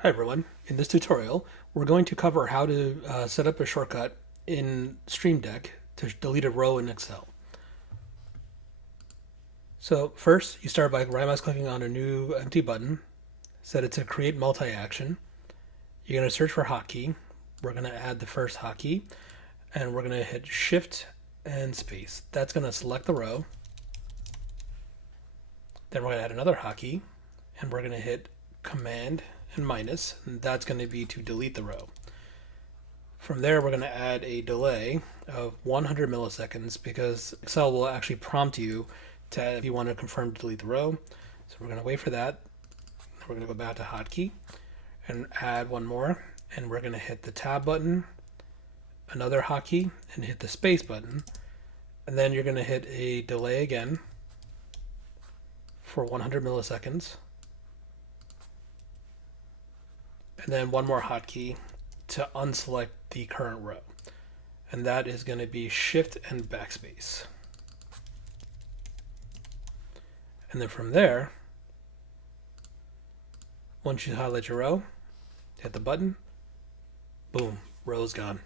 Hi everyone. In this tutorial, we're going to cover how to set up a shortcut in Stream Deck to delete a row in Excel. So first, you start by right mouse clicking on a new empty button, set it to create multi-action. You're going to search for hotkey. We're going to add the first hotkey, and we're going to hit Shift and space. That's going to select the row. Then we're going to add another hotkey, and we're going to hit Command and minus, and that's going to be to delete the row. From there, we're going to add a delay of 100 milliseconds because Excel will actually prompt you to if you want to confirm to delete the row. So we're going to wait for that. We're going to go back to hotkey and add one more, and we're going to hit the tab button, another hotkey, and hit the space button. And then you're going to hit a delay again for 100 milliseconds. And then one more hotkey to unselect the current row. And that is going to be Shift and backspace. And then from there, once you highlight your row, hit the button, boom, row's gone.